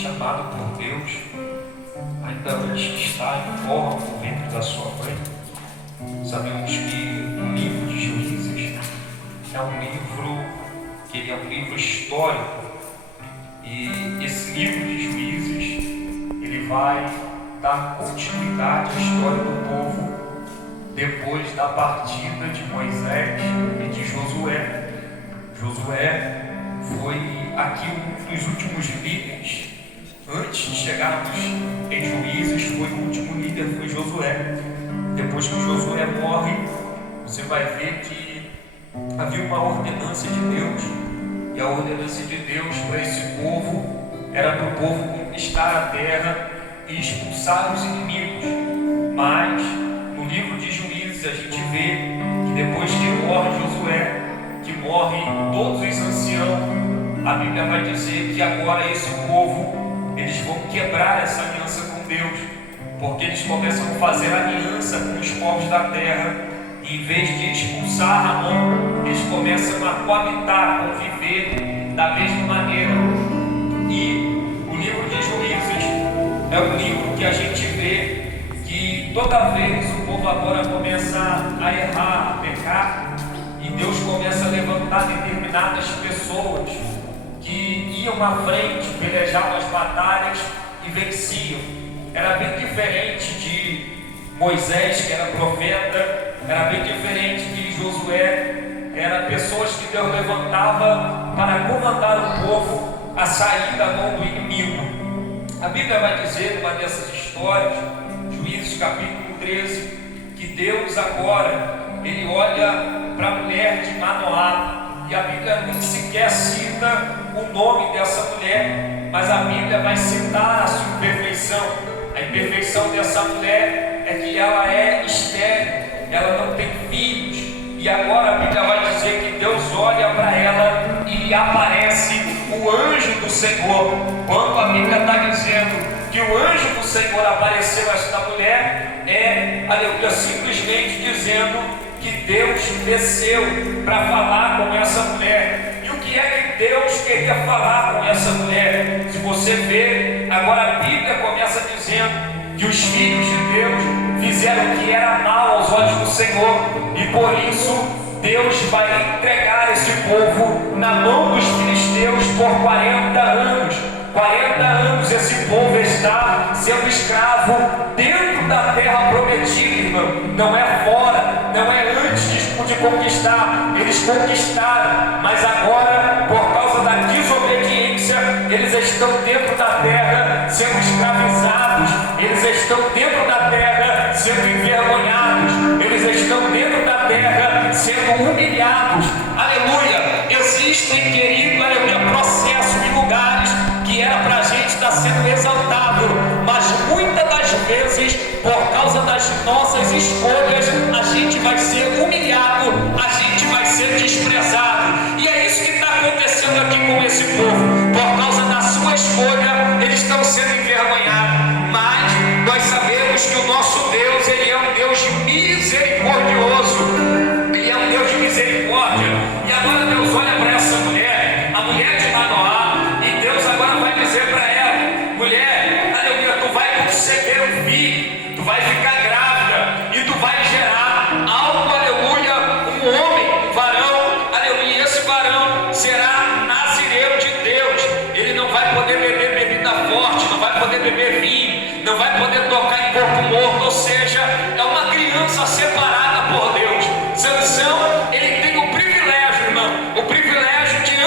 chamado por Deus, ainda antes de estar em forma no ventre da sua mãe. Sabemos que o livro de Juízes é um livro que ele é um livro histórico, e esse livro de Juízes ele vai dar continuidade à história do povo depois da partida de Moisés e de Josué. Josué foi aqui um dos últimos líderes. Antes de chegarmos em Juízes, foi o último líder, foi Josué. Depois que Josué morre, você vai ver que havia uma ordenança de Deus, e a ordenança de Deus para esse povo era para o povo conquistar a terra e expulsar os inimigos. Mas no livro de Juízes a gente vê que depois que morre Josué, que morrem todos os anciãos, a Bíblia vai dizer que agora esse povo, eles vão quebrar essa aliança com Deus, porque eles começam a fazer aliança com os povos da terra, e em vez de expulsar Amon, eles começam a coabitar, conviver da mesma maneira. E o livro de Juízes é um livro que a gente vê que toda vez o povo agora começa a errar, a pecar, e Deus começa a levantar determinadas pessoas que iam à frente, pelejavam as batalhas e venciam. Era bem diferente de Moisés, que era profeta, era bem diferente de Josué, eram pessoas que Deus levantava para comandar o povo a sair da mão do inimigo. A Bíblia vai dizer, numa dessas histórias, Juízes capítulo 13, que Deus agora, ele olha para a mulher de Manoá, e a Bíblia nem sequer cita o nome dessa mulher, mas a Bíblia vai citar a sua imperfeição. A imperfeição dessa mulher é que ela é estéril, ela não tem filhos, e agora a Bíblia vai dizer que Deus olha para ela e lhe aparece o anjo do Senhor. Quando a Bíblia está dizendo que o anjo do Senhor apareceu a esta mulher, aleluia, simplesmente dizendo que Deus desceu para falar com essa mulher. E o que é que Deus queria falar com essa mulher? Se você ver, agora a Bíblia começa dizendo que os filhos de Deus fizeram o que era mal aos olhos do Senhor, e por isso Deus vai entregar esse povo na mão dos filisteus por 40 anos. 40 anos esse povo está sendo escravo dentro da terra prometida, irmão. Não é fora, não é antes de conquistar. Eles conquistaram, mas agora, por causa da desobediência, eles estão dentro da terra sendo escravizados. Eles estão dentro da terra sendo envergonhados. Eles estão dentro da terra sendo humilhados. Aleluia! Existem, querido, aleluia, processos e lugares que era para a gente estar sendo exaltado, mas muitas das vezes, por causa das nossas escolhas, a gente vai ser humilhado, a gente vai ser desprezado. E é isso que está acontecendo aqui com esse povo. Por causa da sua escolha, eles estão sendo envergonhados. Mas nós sabemos que o nosso Deus, ele é um Deus misericordioso, ele é um Deus de misericórdia. E agora Deus olha para essa mulher, a mulher de Manoá, e Deus agora vai dizer para ela: mulher, aleluia, tu vai conceber um filho, tu vai ficar grávida, e tu vai gerar algo, aleluia, um homem, um varão, aleluia, e esse varão será nazireu de Deus. Ele não vai poder beber bebida forte, não vai poder beber vinho, não vai poder tocar em corpo morto, ou seja, é uma criança separada por Deus. Sansão, ele tem o privilégio, irmão, o privilégio de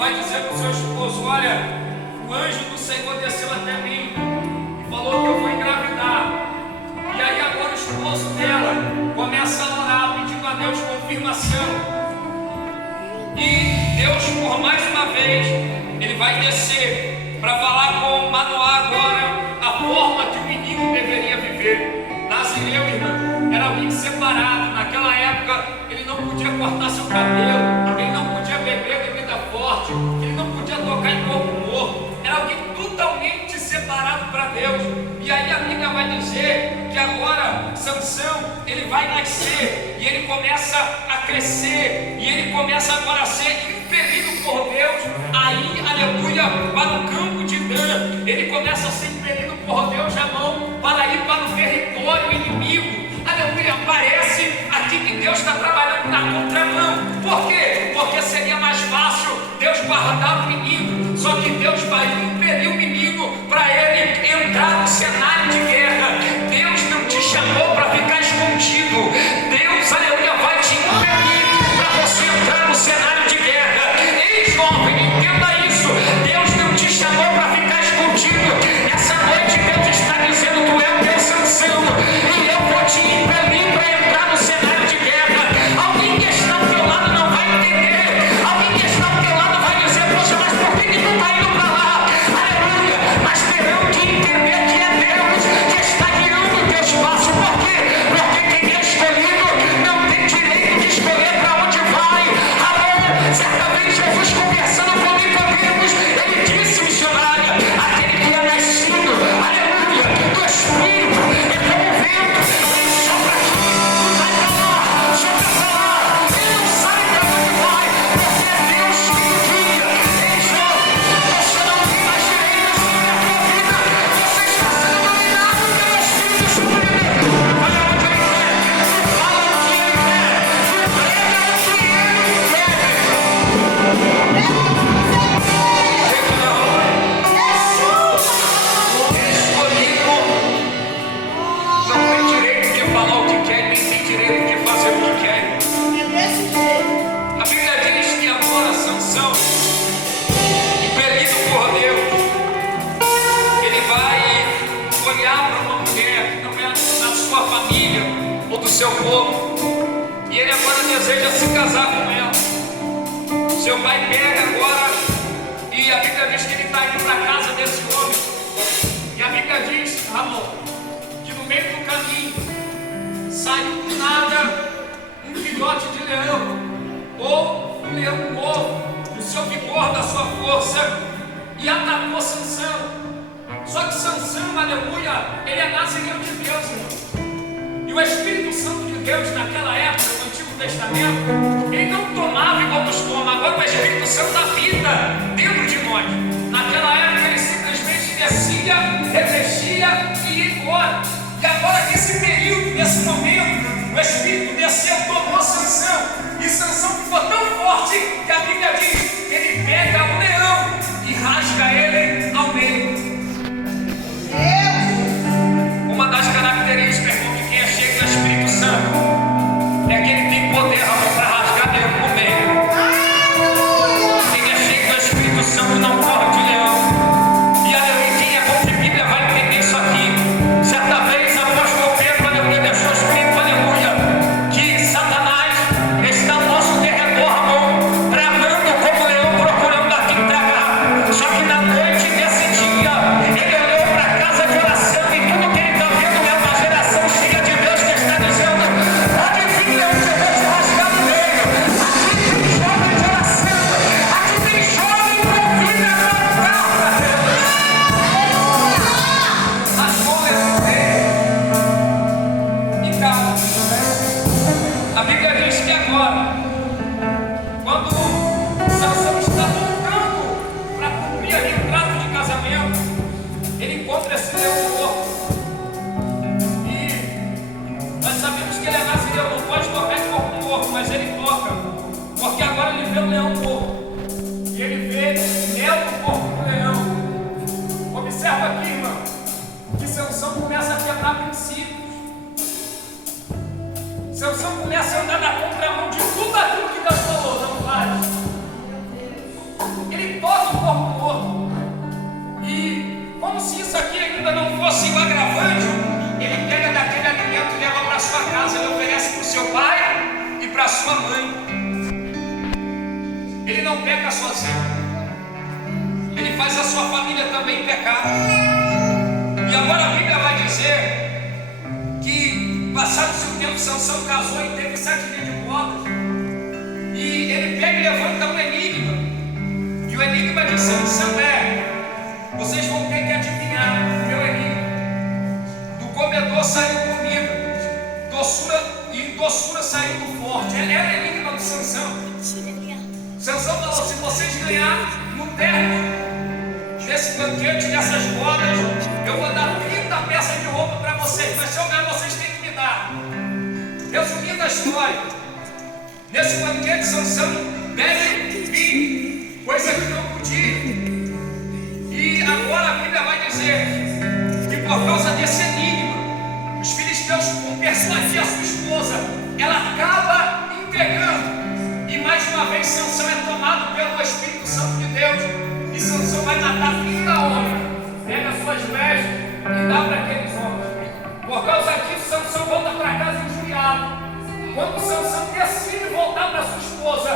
vai dizer para o seu esposo: olha, o anjo do Senhor desceu até mim e falou que eu vou engravidar. E aí agora o esposo dela começa a orar, pedindo a Deus confirmação. E Deus, por mais uma vez, Ele vai descer para falar com Manoá agora a forma que o menino deveria viver. Nazireu, irmão, era alguém separado. Naquela época, ele não podia cortar seu cabelo, ele não podia beber bebida forte, ele não podia tocar em corpo morto. Era alguém totalmente separado para Deus. E aí a Bíblia vai dizer que agora Sansão, ele vai nascer e ele começa a crescer e ele começa agora a ser impelido por Deus aí, aleluia, para o campo de Dan. Ele começa a ser impelido por Deus a mão para ir para o território inimigo. Aleluia, parece aqui que Deus está trabalhando na contramão. Por quê? Porque seria mais fácil Deus guardar o menino. Só que Deus vai impelir o menino para ele entrar no cenário de guerra. Deus não te chamou para ficar escondido. Deus, aleluia, vai te impelir para você entrar no cenário de guerra. Ei, jovem, entenda isso. Deus não te chamou para ficar escondido. Essa noite Deus está dizendo: tu é o teu Sansão, e eu vou te impelir para entrar no cenário de guerra. Alguém que está ao teu lado não vai entender. Alguém que está ao teu lado vai dizer: poxa, mas por que não está indo para lá? Aleluia. Mas terão que entender que é Deus que está guiando o teu espaço. Por quê? Porque quem é escolhido não tem direito de escolher para onde vai. Amém. Certa vez Jesus, conversando com Nicodemos, ele disse: missionária, aquele que é nascido, aleluia, do Espírito, é como o vento, ele sopra aqui, vai para lá, sopra para lá, ele não sabe para onde vai, porque é Deus que o guia. Ei, jovem, você não tem mais direito sobre a tua vida, você está sendo dominado pelo Espírito Santo. Olha onde ele quer, fala o que ele quer, prega o que ele quer. Escolhido não tem direito de falar o que quer, nem tem direito de fazer o que quer. A Bíblia diz que agora Sansão, impelido por Deus, ele vai olhar para uma mulher que não é da sua família ou do seu povo, e ele agora deseja se casar com ela. Seu pai pega agora, e a Bíblia diz que ele está indo para a casa desse homem. E a Bíblia diz, Ramon, que no meio do caminho saiu do nada um filhote de leão, ou um leão novo, do seu vigor, da sua força, e atacou Sansão. Só que Sansão, aleluia, ele é nazireu de Deus, irmão. E o Espírito Santo de Deus, naquela época, no Antigo Testamento, ele não tomava igual nos toma. Agora o Espírito Santo habita dentro de nós. Naquela época ele simplesmente descia, revestia e ia embora. E agora nesse período, nesse momento, o Espírito desceu, tomou Sansão. E Sansão ficou tão forte que a Bíblia diz: ele pega o leão e rasga ele ao meio. Uma das características, irmão, de quem é cheio do Espírito Santo é que ele tem poder para rasgar leão no meio. Quem é cheio do Espírito Santo não corre de leão. E aleluia, quem é bom de Bíblia vai entender isso aqui. Certa vez, apóstolo Pedro, aleluia, deixou escrito, aleluia, que Satanás está ao nosso derredor, irmão, bramando como leão, procurando a quem tragar. Só que na noite desse dia, ele olhou para a casa de oração e tudo que ele está vendo é uma geração cheia de Deus que está dizendo: pode vir, leão, que eu vou te rasgar no meio. Aqui tem jovem de oração, aqui tem jovem envolvido na lutar para Deus. Rasgou esse meio. E calma, a Bíblia diz que agora, quando Sansão está voltando para cumprir ali o trato de casamento, ele encontra esse leão morto. E nós sabemos que ele é nazireu, não pode tocar em corpo morto, mas ele toca, porque agora ele vê o leão morto. E ele vê mel no corpo do leão. Observa aqui, irmão, que Sansão começa a quebrar princípios. Sansão começa a andar na contramão de tudo aquilo que Deus falou: não faz. Ele não peca sozinho, ele faz a sua família também pecar. E agora a Bíblia vai dizer que, passado-se o tempo, Sansão casou e teve 7 dias de bodas. E ele pega e levanta um enigma. E o enigma de Sansão vocês vão ter que adivinhar o meu enigma. Do comedor saiu comida, doçura saiu do forte. Era o enigma do Sansão. Sansão falou: se vocês ganharem no término desse banquete, dessas bodas, eu vou dar 30 peças de roupa para vocês, mas se eu ganhar, vocês têm que me dar. Resumindo a história, nesse banquete, Sansão bebe vinho, coisa que não podia. E agora a Bíblia vai dizer que por causa desse enigma, os filisteus, por persuadir a sua esposa, ela acaba entregando. E mais uma vez Sansão é tomado pelo Espírito Santo de Deus. E Sansão vai matar 30 homens. Pega suas vestes e dá para aqueles homens. Por causa disso, Sansão volta para casa injuriado. Quando Sansão decide voltar para sua esposa,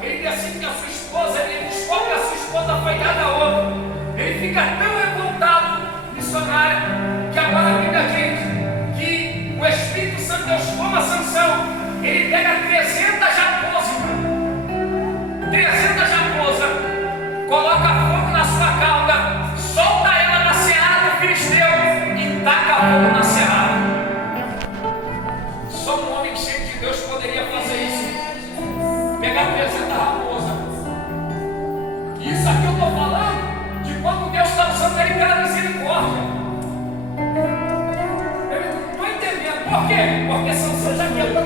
ele decide que a sua esposa, ele descobre que a sua esposa foi dada a outro. Ele fica tão revoltado, missionário, que agora a Bíblia diz que o Espírito Santo de Deus toma Sansão. Ele pega 300 raposas, coloca fogo na sua cauda, solta ela na seara do filisteu e taca fogo na seara. Só um homem cheio de Deus poderia fazer isso. Pegar 300 raposas. Isso aqui eu estou falando de quando Deus está usando ele pela misericórdia. Eu não estou entendendo. Por quê? Porque Sansão já quebrou